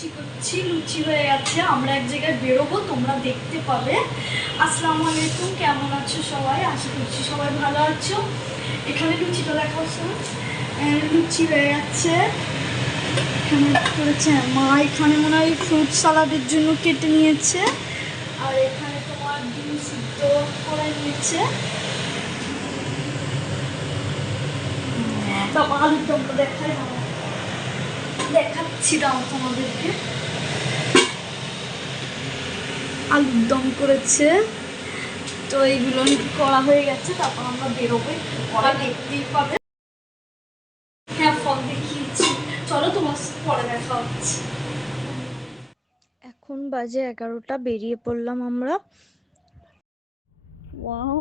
লুচি করছি, লুচি হয়ে গেছে। আমরা এক জায়গায় বেরোবো, তোমরা দেখতে পাবে। আসসালামু আলাইকুম, কেমন আছো সবাই? আশা করছি সবাই ভালো আছো। এখানে লুচিটা দেখাও, লুচি হয়ে যাচ্ছে। এখানে করেছে মা, এখানে মনে হয় ফ্রুট সালাদের জন্য কেটে নিয়েছে। আর এখানে তোমার ডিম সিদ্ধ করে নিয়েছে। আলুর দমটা দেখাচ্ছি, দাও তোমাদেরকে। আলুর দম করেছে, তো এইগুলো করা হয়ে গেছে। তারপর আমরা বেরোবো, পরে দেখতেই পাবে। হ্যাঁ, ফল দেখিয়েছি, চলো তোমার পরে দেখা হচ্ছে। এখন বাজে 11টা, বেরিয়ে পড়লাম আমরা। ওয়াও,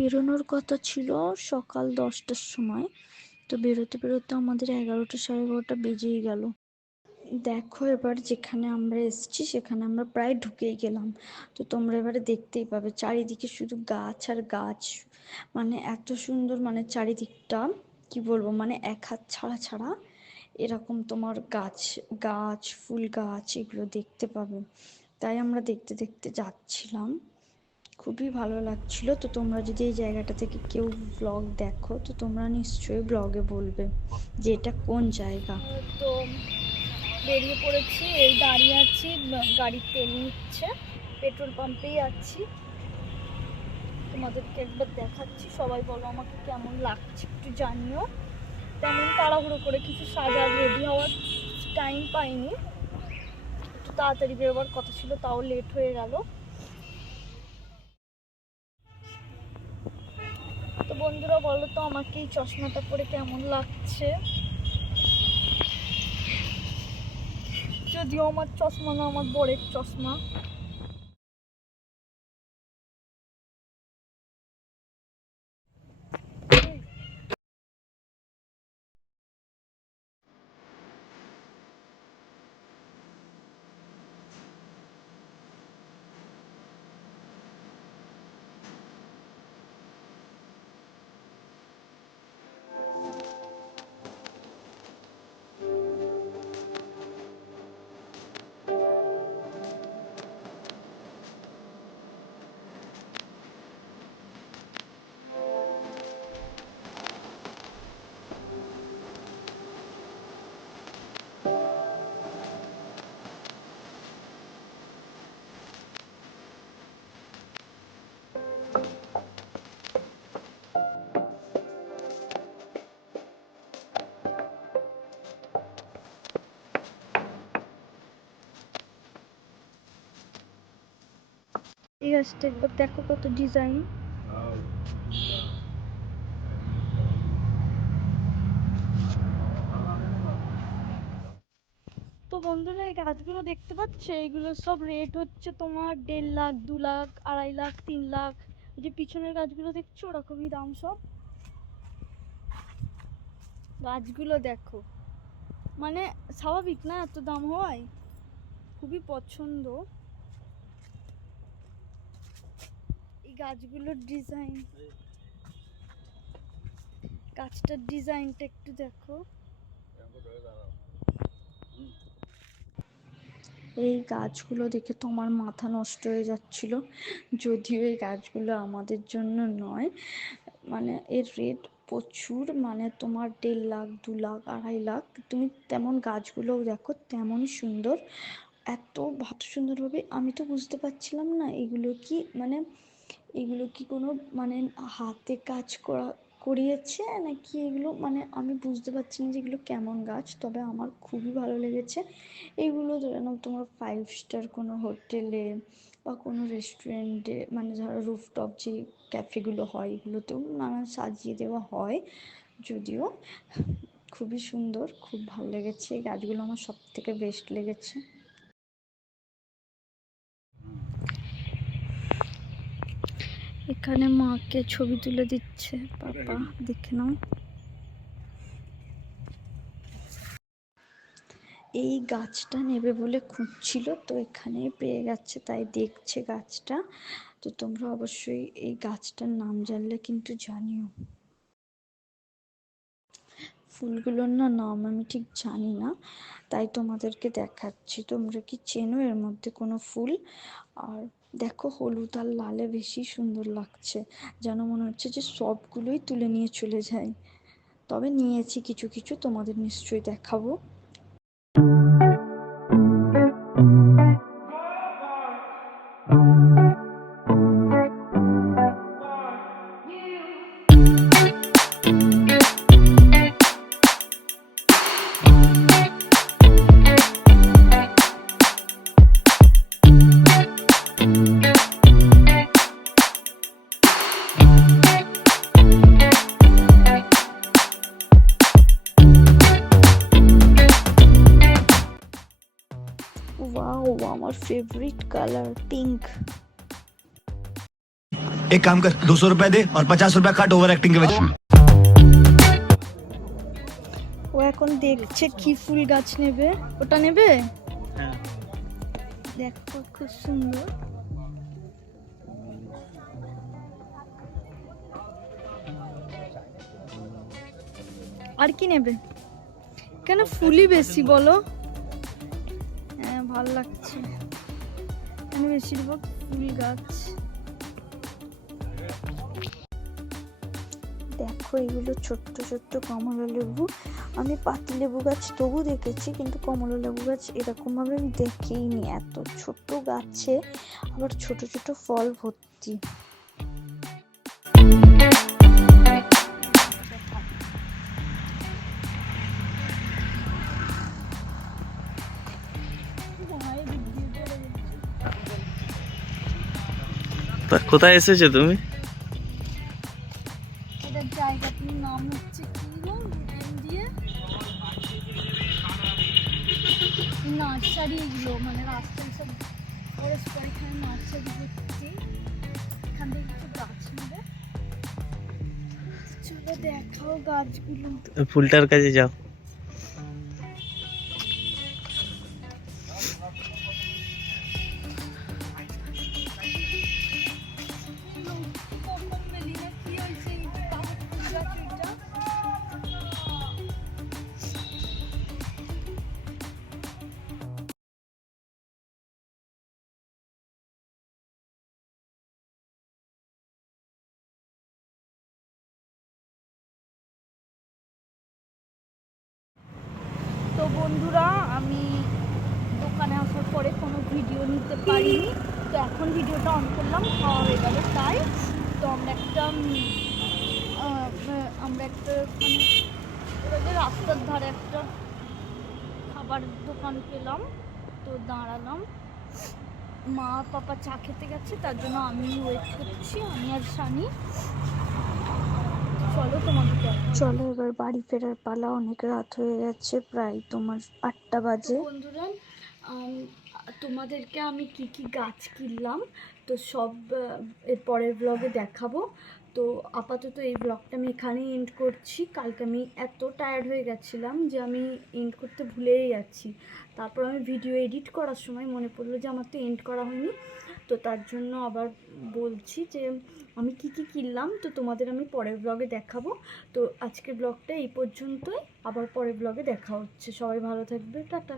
বেরোনোর কথা ছিল সকাল 10টার সময়, তো বেরোতে বেরোতে আমাদের 11টা 11:30 বেজেই গেল। দেখো, এবার যেখানে আমরা এসেছি সেখানে আমরা প্রায় ঢুকেই গেলাম। তো তোমরা এবারে দেখতেই পাবে চারিদিকে শুধু গাছ আর গাছ। মানে এত সুন্দর, মানে চারিদিকটা কি বলবো, মানে এক হাত ছাড়া ছাড়া এরকম তোমার গাছ গাছ ফুল গাছ এগুলো দেখতে পাবে। তাই আমরা দেখতে দেখতে যাচ্ছিলাম, খুবই ভালো লাগছিল। তো তোমরা যদি এই জায়গাটা থেকে কেউ ব্লগ দেখো, তো তোমরা নিশ্চয়ই ব্লগে বলবে যে এটা কোন জায়গা। তো বেরিয়ে পড়েছি, এই দাঁড়িয়ে আছি, গাড়ির তেল নিচ্ছে, পেট্রোল পাম্পেই আছি। তোমাদেরকে একবার দেখাচ্ছি, সবাই বলো আমাকে কেমন লাগছে একটু জানিও। তেমন তাড়াহুড়ো করে কিছু সাজার রেডি হওয়ার টাইম পাইনি, একটু তাড়াতাড়ি বেরোবার কথা ছিল, তাও লেট হয়ে গেল। তো বন্ধুরা বলো তো আমাকে এই চশমাটা পরে কেমন লাগছে? যদিও আমার চশমা না, আমার বরের চশমা। এই গাছটা একবার দেখো কত ডিজাইন। তো বন্ধুরা এই গাছগুলো দেখতে পাচ্ছ, এইগুলো সব রেট হচ্ছে তোমার 1.5 লাখ, 2 লাখ, 2.5 লাখ, 3 লাখ। এই যে পিছনের গাছগুলো দেখছো, ওরকমই দাম সব। গাছগুলো দেখো, মানে স্বাভাবিক না এত দাম হয়, খুবই পছন্দ। এই গাছগুলোর ডিজাইন, গাছটার ডিজাইনটা একটু দেখো। এই গাছগুলো দেখে তোমার মাথা নষ্ট হয়ে যাচ্ছিল, যদিও এই গাছগুলো আমাদের জন্য নয়। মানে এর রেট প্রচুর, মানে তোমার 1.5 লাখ, 2 লাখ, 2.5 লাখ। তুমি তেমন গাছগুলোও দেখো, তেমনই সুন্দর, এত সুন্দরভাবে। আমি তো বুঝতে পারছিলাম না এগুলো কি, মানে এগুলো কি কোনো মানে হাতে কাজ করিয়েছে নাকি এগুলো, মানে আমি বুঝতে পারছি না যে এগুলো কেমন গাছ। তবে আমার খুবই ভালো লেগেছে এগুলো। যেন তোমার 5 স্টার কোনো হোটেলে বা কোনো রেস্টুরেন্টে, মানে ধরো রুফটপ যে ক্যাফেগুলো হয়, এগুলোতেও নানান সাজিয়ে দেওয়া হয়। যদিও খুবই সুন্দর, খুব ভালো লেগেছে এই গাছগুলো, আমার সব থেকে বেস্ট লেগেছে। এখানে মাকে ছবি তুলে দিচ্ছে পাপা, দেখে নাও। এই গাছটা নেবে বলে খুঁজছিল, তো এখানেই পেয়ে গেছে, তাই দেখছে গাছটা। তো তোমরা অবশ্যই এই গাছটার নাম জানলে কিন্তু জানিও। ফুলগুলোর নাম আমি ঠিক জানি না, তাই তোমাদেরকে দেখাচ্ছি। তোমরা কি চেনো এর মধ্যে কোনো ফুল? আর দেখো হলুদ আর লালে বেশি সুন্দর লাগছে, যেন মনে হচ্ছে যে সবগুলোই তুলে নিয়ে চলে যায়। তবে নিয়েছি কিছু কিছু, তোমাদের নিশ্চয়ই দেখাবো। वाओ, আমার फेवरेट कलर पिंक। एक काम कर, 200 रुपए दे और 50 रुपए काट ओवर एक्टिंग के वजह। ও এখন দেখছে কি ফুল গাছ নেবে। ওটা নেবে? হ্যাঁ। দেখো খুব সুন্দর। আর কি নেবে? কেন ফুলই বেশি বলো? হ্যাঁ ভালো লাগছে, এখানে বেশিরভাগ ফুল গাছ। দেখো এগুলো ছোট্ট ছোট্ট কমলা লেবু। আমি পাতিলেবু গাছ তবু দেখেছি, কিন্তু কমলা লেবু গাছ এরকম ভাবে আমি দেখিনি। এত ছোট গাছে আবার ছোট ছোট ফল ভর্তি। তা কোথায় এসেছো তুমি? এটার জায়গাটির নাম হচ্ছে কি গো দিয়ে নার্সারি, এগুলো মানে রাস্তায় সব ফরেস্ট এখানে নার্সারি দেখছি। এখান থেকে কিছু গাছ নেবে, চলো দেখাও গাছগুলো। ফুলটার কাছে যাও। তো বন্ধুরা, আমি দোকানে আসার পরে কোনো ভিডিও নিতে পারিনি, তো এখন ভিডিওটা অন করলাম, খাওয়া হয়ে গেল তাই। তো আমরা একটা মানে রাস্তার ধারে একটা খাবার দোকান পেলাম, তো দাঁড়ালাম। মা পাপা চা খেতে গেছে, তার জন্য আমি ওয়েট করছি, আমি আর সানি। চলো এবার বাড়ি ফেরার পালা, অনেক রাত হয়ে গেছে, প্রায় তোমার 8টা বাজে। বন্ধুরা, তোমাদেরকে আমি কি কি গাছ কিনলাম তো সব এর পরের ব্লগে দেখাবো। তো আপাতত এই ব্লগটা আমি এখানেই এন্ড করছি। কালকে আমি এত টায়ার্ড হয়ে গেছিলাম যে আমি এন্ড করতে ভুলেই যাচ্ছি। তারপর আমি ভিডিও এডিট করার সময় মনে পড়লো যে আমার তো এন্ড করা হয়নি, তো তার জন্য আবার বলছি যে আমি কি কি কিনলাম তো তোমাদের আমি পরের ব্লগে দেখাবো। তো আজকের ব্লগটা এই পর্যন্তই, আবার পরের ব্লগে দেখা হচ্ছে। সবাই ভালো থাকবে, টাটা।